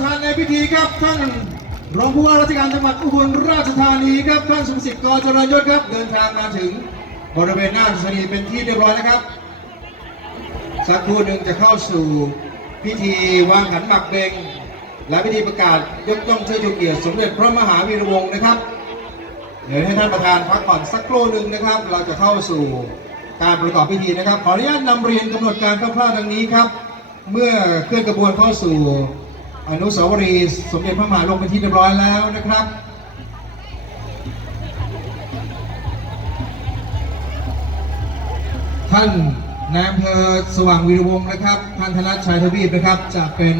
ประธานในพิธีครับท่านรองผู้ว่าราชการจังหวัดอุบลราชธานีครับท่านสุภสิทธิ์กเจรยศครับเดินทางมาถึงบริเวณหน้าสนีเป็นที่เรียบร้อยแล้วครับสักครู่หนึ่งจะเข้าสู่พิธีวางขันหมักเบงและพิธีประกาศยกย่องเชิดชูเกียรติสมเด็จพระมหาวีรวงศ์นะครับเดี๋ยวให้ท่านประธานพักผ่อนสักครู่หนึ่งนะครับ เราจะเข้าสู่การประกอบพิธีนะครับ ขออนุญาตนำเรียนกำหนดการคร่าวๆดังนี้ครับ เมื่อเคลื่อนกระบวนเข้าสู่ อนุสาวรีย์สมเด็จพระมหาลงเป็นที่เรียบร้อยแล้วนะครับ ท่านนายอำเภอสว่างวีรวงศ์นะครับท่านธนัชชัยทวีปนะครับจะเป็น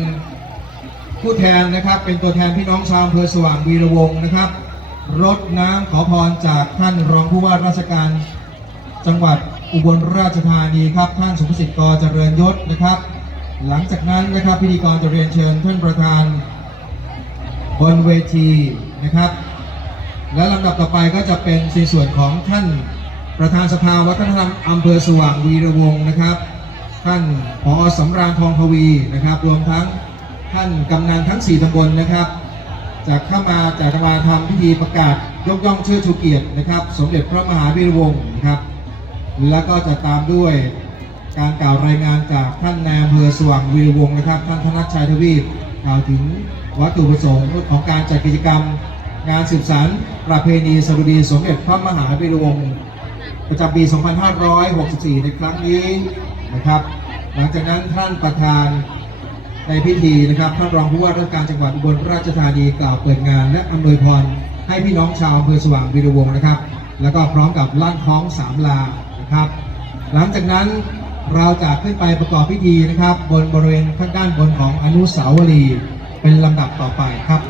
ผู้แทนนะครับ เป็นตัวแทนพี่น้องชาวอำเภอสว่างวีรวงศ์นะครับ รดน้ำขอพรจากท่านรองผู้ว่าราชการ จังหวัดอุบลราชธานีครับท่านสุภสิทธ์กเจริญยศนะครับ หลังจากนั้นนะครับพิธีกรจะเรียนเชิญท่านประธานบนเวทีนะครับ และลำดับต่อไปก็จะเป็นในส่วนของท่านประธานสภาวัฒนธรรมอำเภอสว่างวีระวงศ์นะครับ ท่านผอสำราญทองทวีนะครับ รวมทั้งท่านกำนันทั้ง 4ตำบลนะครับจะเข้ามาจากมาทำพิธีประกาศยกย่องเชิดชูเกียรตินะครับ สมเด็จพระมหาวีระวงศ์นะครับ แล้วก็จะตามด้วย การกล่าวรายงานจากท่านนายอำเภอสว่างวีรวงศ์นะครับ ท่านธนชัยทวีปกล่าวถึงวัตถุประสงค์ของการจัดกิจกรรม งานสืบสานประเพณีสดุดีสมเด็จพระมหาวีรวงศ์ประจำปี 2564 ในครั้งนี้นะครับ หลังจากนั้นท่านประธานในพิธีนะครับท่านรองผู้ว่าราชการจังหวัดอุบลราชธานีกล่าวเปิดงาน และอำนวยพรให้พี่น้องชาวอำเภอสว่างวีรวงศ์นะครับ แล้วก็พร้อมกับลั่นคล้องสามลานะครับ หลังจากนั้น เราจะขึ้นไปประกอบพิธีนะครับ บนบริเวณข้างด้านบนของอนุสาวรีย์เป็นลำดับต่อไปครับ